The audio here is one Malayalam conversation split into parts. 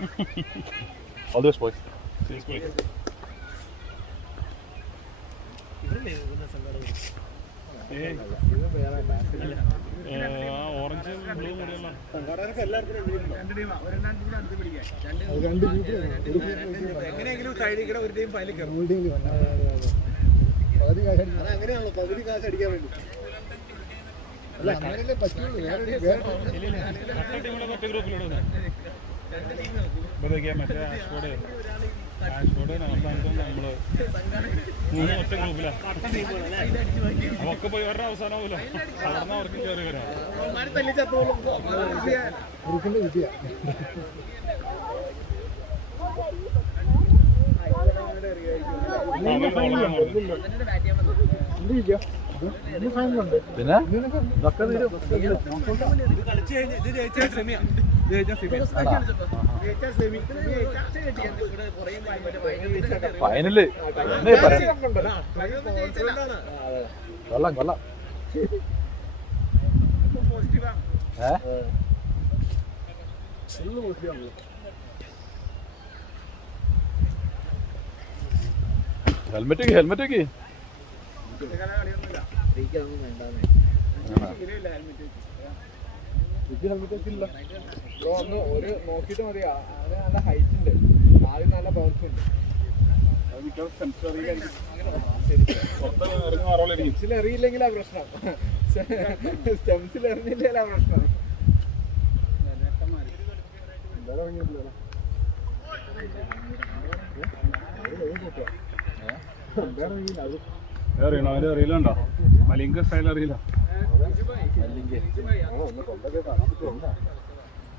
All the best, boys. Orange blue അങ്ങനെയാണല്ലോ പകുതി കാശ് അടിക്കാൻ വേണ്ടി. അല്ല അങ്ങനെയല്ലേ പറ്റുള്ളൂ. മറ്റേ ഗ്രൂപ്പിലൂടെ മറ്റേ ആഷ്കോട് നമ്മള് മൂന്ന് ഒറ്റ ഗ്രൂപ്പിലാ. അവർക്ക് പോയി അവരുടെ അവസാനമാവില്ല. അവിടുന്ന് അവർക്ക് കയറി വരാം. ഗ്രൂപ്പിന്റെ വിദ്യ പിന്നെ ഫൈനല് കൊള്ളാം കൊള്ളാം. ഹെൽമെറ്റ് ഹെൽമെറ്റ് ഒക്കെ ഒരു നോക്കിട്ട് മതി. അവന് നല്ല ഹൈറ്റ് ഉണ്ട്, ആദ്യം നല്ല ബൗൺസ് ഉണ്ട്. സ്റ്റെംസിൽ എറിയില്ലെങ്കിലാ പ്രശ്നം. സ്റ്റെംസിൽ എറിഞ്ഞില്ല പ്രശ്നം. അറിയണോ? അവര് അറിയില്ലണ്ടോ? മലിംഗ സ്റ്റൈൽ അറിയില്ല.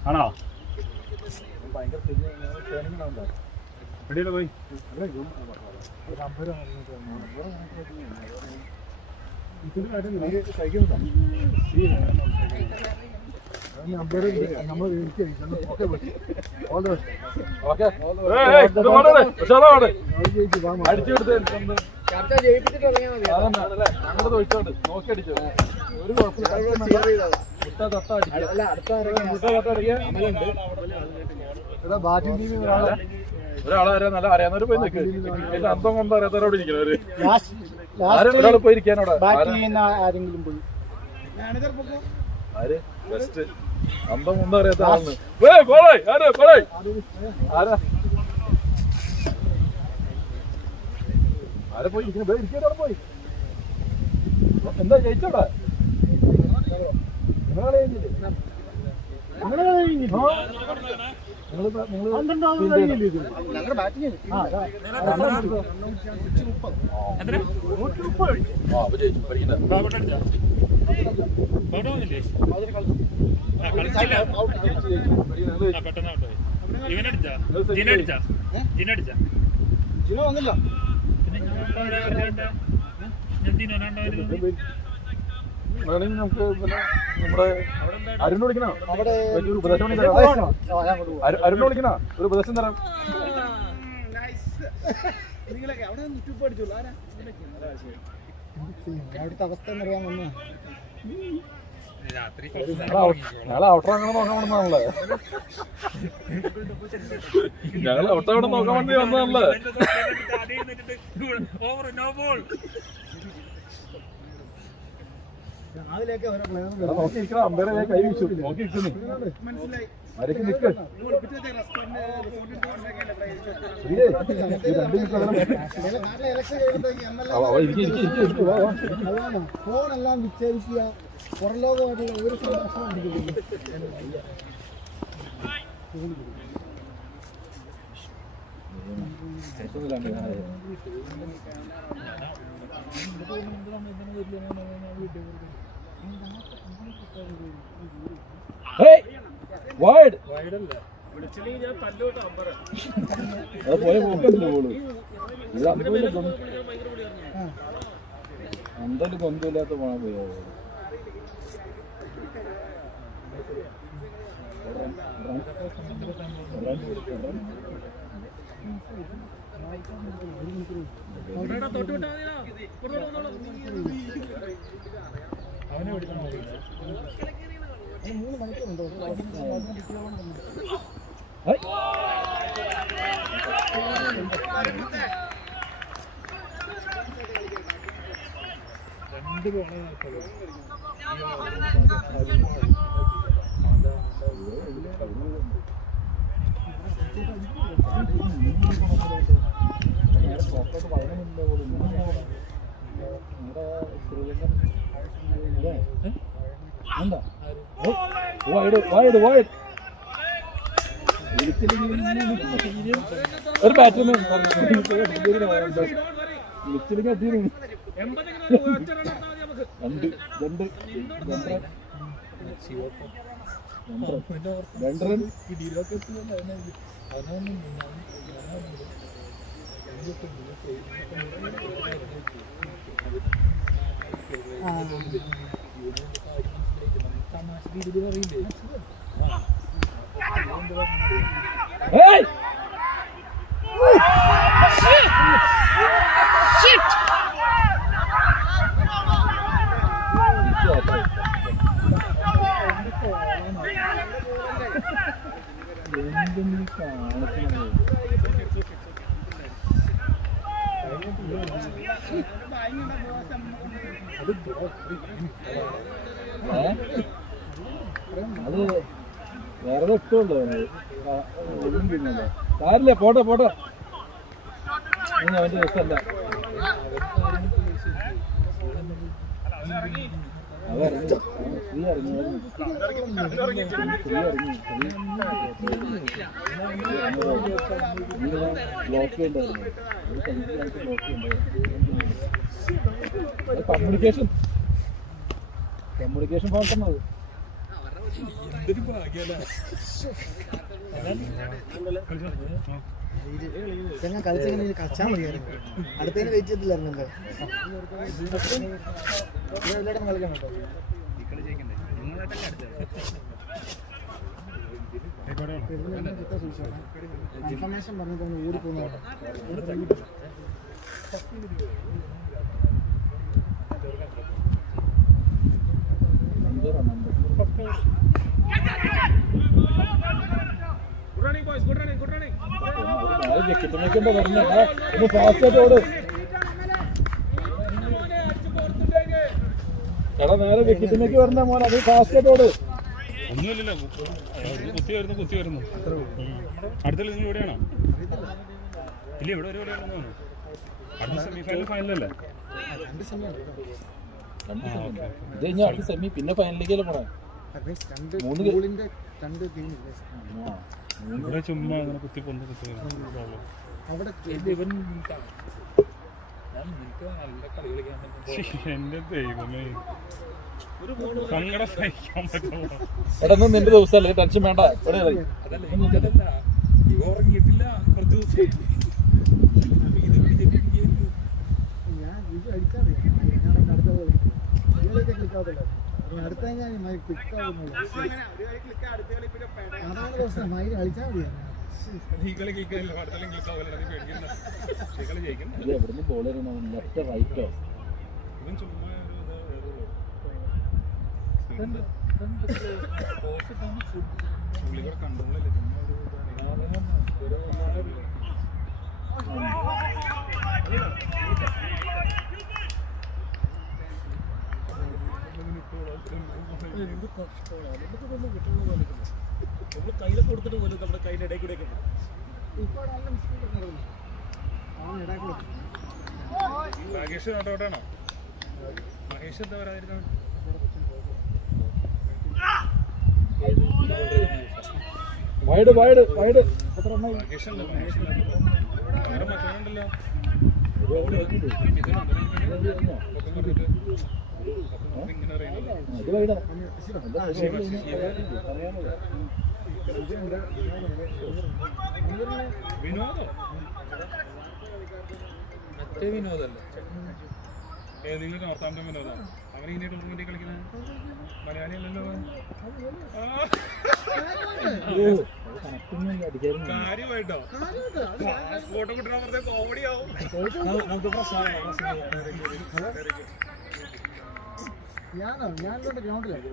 ആണോ? എവിടെയല്ലേ പോയി? ഒരാളെ നല്ല അറിയാവുന്നവര് പോയി നിൽക്ക്. അന്തം കൊണ്ട് അറിയാത്തവരോട് ഇരിക്കുന്നവര് ഒരാൾ പോയി ഇരിക്കാനോട് ആരെങ്കിലും പോയി ആര് ബെസ്റ്റ് അന്തം കൊണ്ട് അറിയാത്ത ആളാണ്. ആരെ പോയി ഇരിക്കാനോടെ പോയി. എന്താ ജയിച്ചോടാ? വേണമെങ്കിൽ നമുക്ക് പിന്നെ നമ്മുടെ അരുണ് വിളിക്കണോ? ഒരു ഉപദേശം അരുണ് വിളിക്കണോ? ഒരു ഉപദേശം തരാം. അവിടുത്തെ അവസ്ഥ എന്നറിയാൻ വന്ന ഞങ്ങളെ ഔട്ടർ അങ്ങനെ നോക്കാൻ വന്നതാണല്ലേ. ഞങ്ങളെ ഔട്ടർ അവിടെ നോക്കാൻ വേണ്ടി വന്നതാണല്ലേ. നോക്കിയിരിക്കണം. അമ്പേരെ കൈ വീശു. നോക്കിയിരിക്കുന്നു. ആരൊക്കെ നിൽക്ക്. ഫോണെല്ലാം വിച്ഛേദിക്കുക. പുറലോകമായിട്ടുള്ള ഒരു സന്തോഷം എന്തായാലും ബന്ധമില്ലാത്ത പോണ പോയോ? അവനെ വിളിക്കാൻ 3 മണിക്കൂറുണ്ടോ? ഒരു ബാറ്ററി അത് വേറെ ഇഷ്ടമുണ്ടോ കാര്യമില്ല പോട്ടെ പോട്ടെ അവന്റെ ദിവസമല്ല കമ്മ്യൂണിക്കേഷൻ പാർട്ട്ണത് കളിച്ചെങ്ങനെ കളിച്ചാൽ മതിയായിരുന്നു. അടുത്തതിന് വെയിറ്റ് ചെയ്തില്ലായിരുന്നല്ലോ. എല്ലായിടത്തും കളിക്കാൻ കേട്ടോ. ഇൻഫർമേഷൻ പറഞ്ഞിട്ട് ഓടിപ്പോകുന്ന നേരെ വിക്കറ്റിലേക്ക് വരണ മോനെ അത് ഫാസ്റ്റോട് ഒന്നുമില്ലല്ലോ കുത്തി വരുന്നു അടുത്തല്ല നിങ്ങൾ എവിടെയാണോ ഇല്ല ഇവിടെ എവിടെയാണോ അടുത്ത സെമി ഫൈനലല്ലേ ഇത് കഴിഞ്ഞാൽ അടുത്ത സെമി പിന്നെ ഫൈനലിലേക്കല്ലേ പോണേ ഇവിടെ ചുമ്മാ അങ്ങനെ കുത്തി എന്റെ ദൈവമേ സങ്കടം സഹിക്കാൻ പറ്റുമോ എടാ നിന്റെ ദിവസമല്ലേ ടെൻഷൻ വേണ്ട ഉറങ്ങിയിട്ടില്ല കുറച്ച് ദിവസം അടുത്ത ഞാൻ ക്ലിക്കാവുന്നില്ല. അതാണ് പ്രശ്നം. മൈൽ കളിച്ചാൽ മതിയാണ്. എവിടുന്ന് ബോൾ എറിയണോ ലെഫ്റ്റ് റൈറ്റോ നമ്മൾ കയ്യിലൊക്കെ കൊടുത്തിട്ട് പോലും നമ്മുടെ കയ്യിൻ്റെ ഇടയിൽ കൂടെ മഹേഷ് നോട്ടോട്ടാണോ മഹേഷ് എന്താ പറയാതിരുന്ന വൈഡ് വൈഡ് വൈഡ് മഹേഷ് അല്ല മഹേഷ് വേറെ മറ്റൊന്നുണ്ടല്ലോ ഇങ്ങനെ അറിയണല്ലോ വിനോദോ മറ്റേ വിനോദല്ലേ ഏതെങ്കിലും നോർത്താംപ്ടൺ വിനോദോ അവൻ ഇന്ത്യ ടൂർണമെന്റിൽ കളിക്കുന്നത് മലയാളി അല്ലല്ലോ കാര്യമായിട്ടോ ഫോട്ടോ കിട്ടണ പറഞ്ഞ കോമഡി ആവും ഞാനിവിടെ ഗ്രൗണ്ടിലാണ്.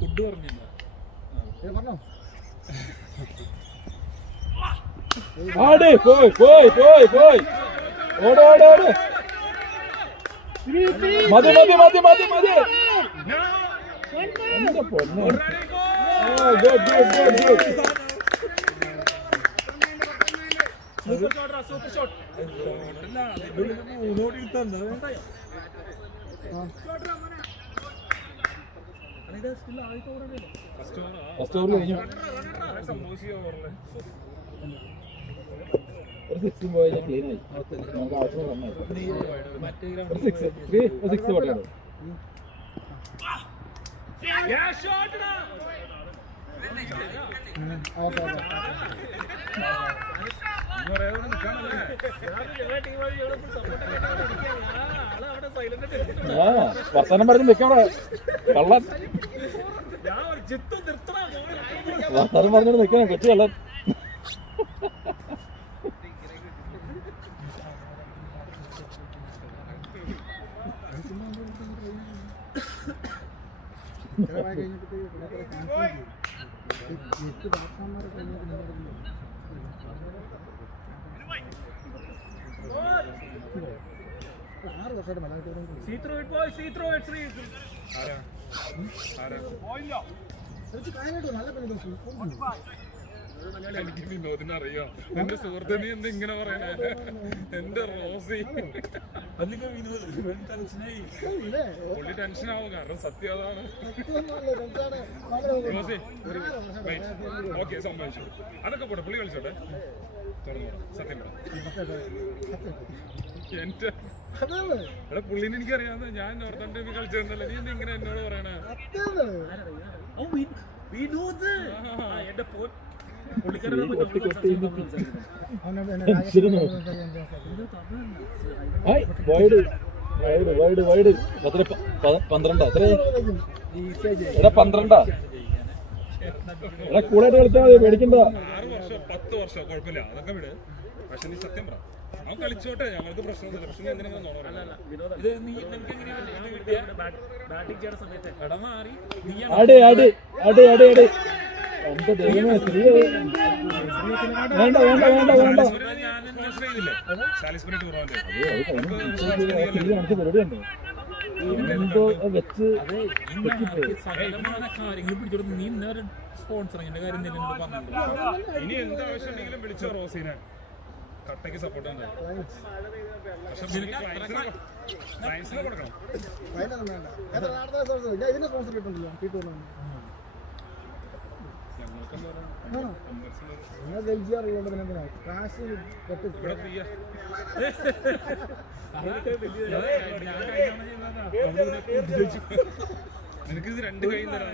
ഫുഡ് പറഞ്ഞില്ല പറഞ്ഞോ ആട് പോയി പോയി പോയി പോയി ഓട് ഓട് ഓട് മതി മതി മതി മതി മതി എന്റെ പൊന്നെ good good good good first over കഴിഞ്ഞു ഒരു സിക്സും പോയാൽ ക്ലീൻ ആയി നമുക്ക് ആവശ്യം നന്നായി സിക്സ് പോട്ടെയാണ് ആ വർത്തമാനം പറഞ്ഞ് നിൽക്കണ കള്ളൻ വർത്തമാനം പറഞ്ഞോണ്ട് നിൽക്കണം കൊച്ചു കള്ളൻ എനിക്ക് വിനോദിനറിയാം എന്റെ സുഹൃത്ത് നീ എന്ത് ഇങ്ങനെ പറയണേ എന്റെ റോസി പുള്ളി ടെൻഷനാവും കാരണം സത്യം അതാണ് റോസി ഓക്കെ സംഭവിച്ചു അതൊക്കെ പോട്ടെ പുള്ളി കളിച്ചോട്ടെ സത്യം പറ എന്റെ എടാ പുള്ളിനെ എനിക്കറിയാവുന്ന ഞാൻ നോർത്ത് ഇന്ത്യ കളിച്ചിരുന്നല്ലേ നീ എന്ത് ഇങ്ങനെ എന്നോട് പറയണേ പന്ത്രണ്ടാ എത്ര എടാ 12 എടാ കൂളായിട്ട് കളിച്ചാൽ മതി പേടിക്കണ്ട 6 വർഷം 10 വർഷം കുഴപ്പമില്ല അതൊക്കെ വിട് പക്ഷെ നീ സത്യം പറ അവൻ കളിച്ചോട്ടെ ഞങ്ങൾക്ക് പ്രശ്നമൊന്നുമില്ല പക്ഷെ നീ എന്തിനാ ആട് ആട് ആട് ആട് ആട് എന്റെ ദൈവമേ വേണ്ട വേണ്ട വേണ്ട വേണ്ട പരിപാടിയുണ്ടോ എന്തോ വെച്ച് ഇനി എന്ത് ആവശ്യമുണ്ടെങ്കിലും വിളിച്ചോ റോസിനെ കട്ടയ്ക്ക് സപ്പോർട്ട് ഉണ്ട് പക്ഷെ കൊടുക്കണം ഇവിടെ ഫ്രീയാ നിനക്കിത് 2 കൈ തരാം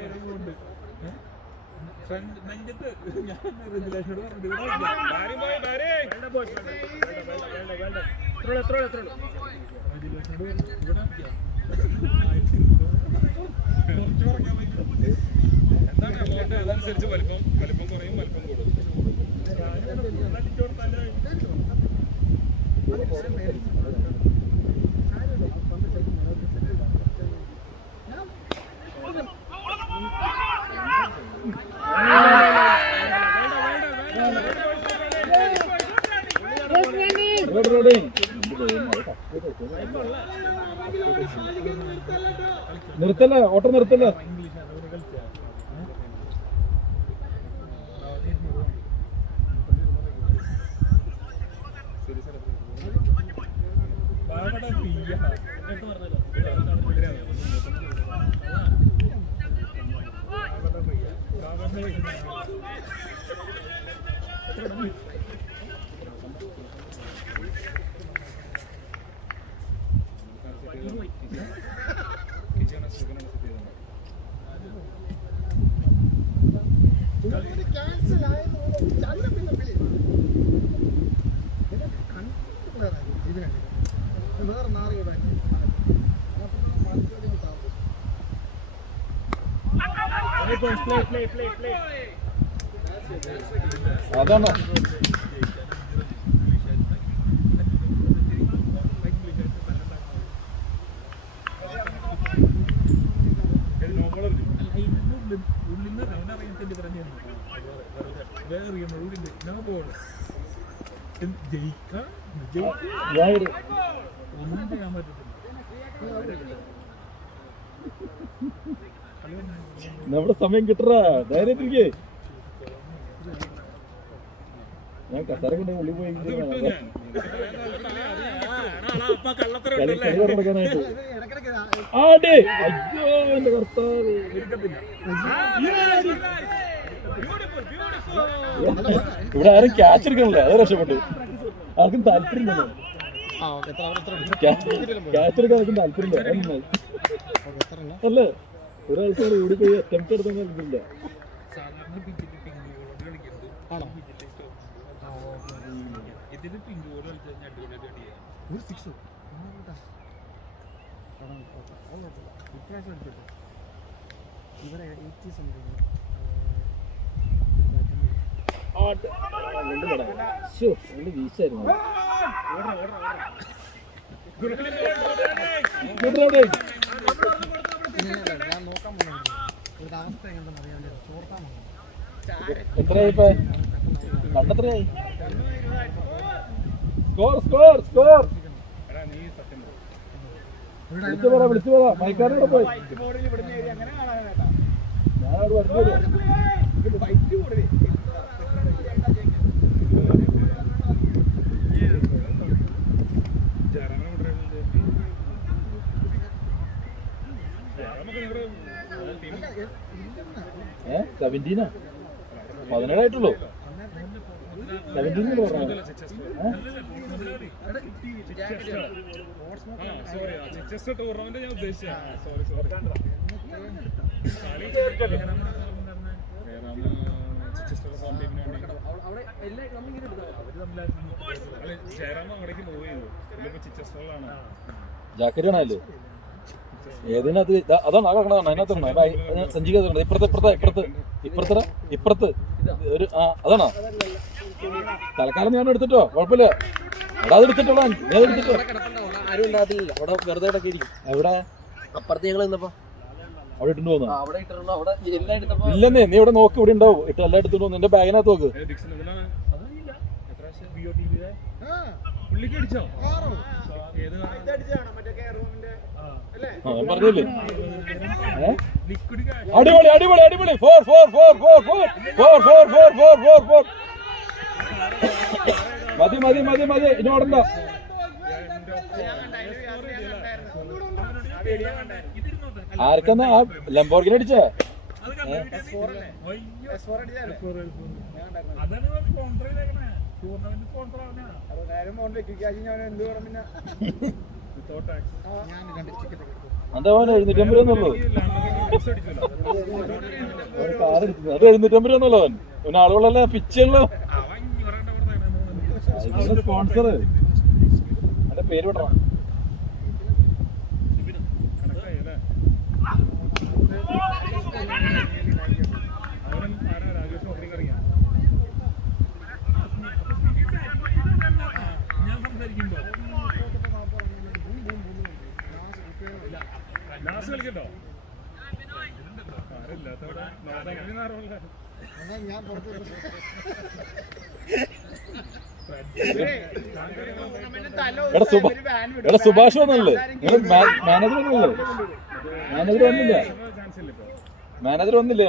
എന്താണ് അമൗണ്ട് അതനുസരിച്ച് വലിപ്പം കുറയും വലിപ്പം കൂടും നിർത്തല്ല ഓട്ടം നിർത്തല്ല അതാണോ ഉള്ളിൽ നിന്ന് അവനറിയാൻ തെണ്ടി പറഞ്ഞു വേറെ അറിയുന്നത് ഉള്ളിൽ ഞാൻ പോകണം ജയിക്കാം ഒന്നും ചെയ്യാൻ പറ്റത്തില്ല. നമ്മുടെ സമയം കിട്ടറാ ധൈര്യത്തിരിക്കേ. ഞാൻ കസാര കൊണ്ട് ഉള്ളി പോയി അത് വിട്ടു ഞാൻ അപ്പ കള്ളത്തരം കളി ഉണ്ടല്ലേ? കളി തുടങ്ങാനായിട്ട് ഇടക്കിടക്ക് ആടേ. അയ്യോ എന്റെ കർത്താവ്. ഇവിടെ ആരും ക്യാച്ച് എടുക്കണില്ല, അത് രക്ഷപ്പെട്ടു. ആർക്കും താല്പര്യമില്ല. ക്യാച്ച് എടുക്കാൻ ആർക്കും താല്പര്യമില്ല. അല്ലേ ഒരാൾക്കാർ ഓടിപ്പോയി അറ്റംപ്റ്റ് എടുത്താൽ താല്പര്യമില്ല. സാധാരണ പിഞ്ചിൽ പിങ്കോട് കളിക്കുന്നത് ഇതിന് പിങ്കോട് കളിച്ചാൽ അടിപൊളിയായിട്ട് കളിയാ. ഒരു സിക്സ് ഇപ്രാവശ്യം അടിച്ചോട്ടെ. ഇവരെ 80 സംതിങ് വീശായിരുന്നു. ഞാൻ നോക്കാൻ പോകുന്നു. ഒരു അവസ്ഥ എങ്ങനെയാണെന്ന് അറിയാൻ വേണ്ടി ചോർത്താൻ പോകുന്നു. എത്രയായി ഇപ്പൊ? കണ്ടെത്രയായി? Score score score. എടാ നീ സത്യം പറ. വിളിച്ചു പറ മൈക്കാരോടെ പോയി. ഞാനവിടെ വരണ്ടോ? ജയറാമിനെ കൊണ്ടുവരുന്നുണ്ട്. ജയറാമൊക്കെ നിങ്ങളുടെ ടീം 17 17ആയിട്ടുള്ളൂ. 17 പറഞ്ഞു. സോറി ചെസ് ടൂർണമെന്റ് ഞാൻ ഉദ്ദേശിച്ച സോറി സോറി ജയറാം അങ്ങടേക്ക് മൂവ് ചെയ്തു. ഇതിപ്പോ ചിച്ചസ്റ്റോളാണ്. ജാക്കറ്റ് ആണല്ലോ ഏതിനകത്ത് അതാണ് ആ കിടക്കണം. അതിനകത്താണ് സഞ്ചിക്കുന്നത്. ഇപ്പുറത്ത് ഒരു അതാണോ? തൽക്കാലം ഞാൻ എടുത്തിട്ടോ, കുഴപ്പമില്ല. എടാ അത് എടുത്തിട്ടോളാ, നീ അത് എടുത്തിട്ടോ. ആരും ഉണ്ടാകത്തില്ല അവിടെ വെറുതെ ഇടക്കിരിക്കും. എവിടെ അപ്പുറത്ത് ഞങ്ങൾ നിന്നപ്പോ അവിടെ ഇട്ടു പോന്നാ? അവിടെ ഇട്ടിട്ടുണ്ടോ? അവിടെ എല്ലാം എടുത്തപ്പോ ഇല്ലെന്നേ, നീ ഇവിടെ നോക്ക്, ഇവിടെ ഉണ്ടാവും. ഇട്ട് എല്ലാം എടുത്തിട്ട് വന്നു. നിന്റെ ബാഗിനകത്ത് നോക്ക്. പുള്ളിക്ക് അടിച്ചോ? ഏത് ഞാൻ പറഞ്ഞില്ലേ? ലിക്വിഡ് അടിപൊളി അടിപൊളി അടിപൊളി. 4 മതി മതി മതി മതി. ഇനി ഓടണ്ട. ആർക്കെന്നാ ആ ലംബോർഗിനി അടിച്ചേ? അതാണ് സ്പോൺസർ ചെയ്തേക്കണേ. ടൂർണമെന്റ് സ്പോൺസർ ആവുന്ന എന്താ പോലെ 750 രൂപന്നുള്ളൂ. അത് 750 രൂപന്നുള്ളൂ. അവൻ പിന്നെ ആളുകളെല്ലാം പിച്ചുള്ളൂ. സ്പോൺസർ എന്റെ പേര് വിടണം. ഞാൻ സംസാരിക്കുമ്പോ ലാസ്റ്റ് കളിക്കട്ടോ? ആരില്ലാത്തവിടെ ഞാൻ പുറത്ത് എടാ സുഭാഷ് വന്നല്ലേ? മാനേജർ വന്നല്ലേ? മാനേജർ വന്നില്ല. മാനേജർ വന്നില്ലേ?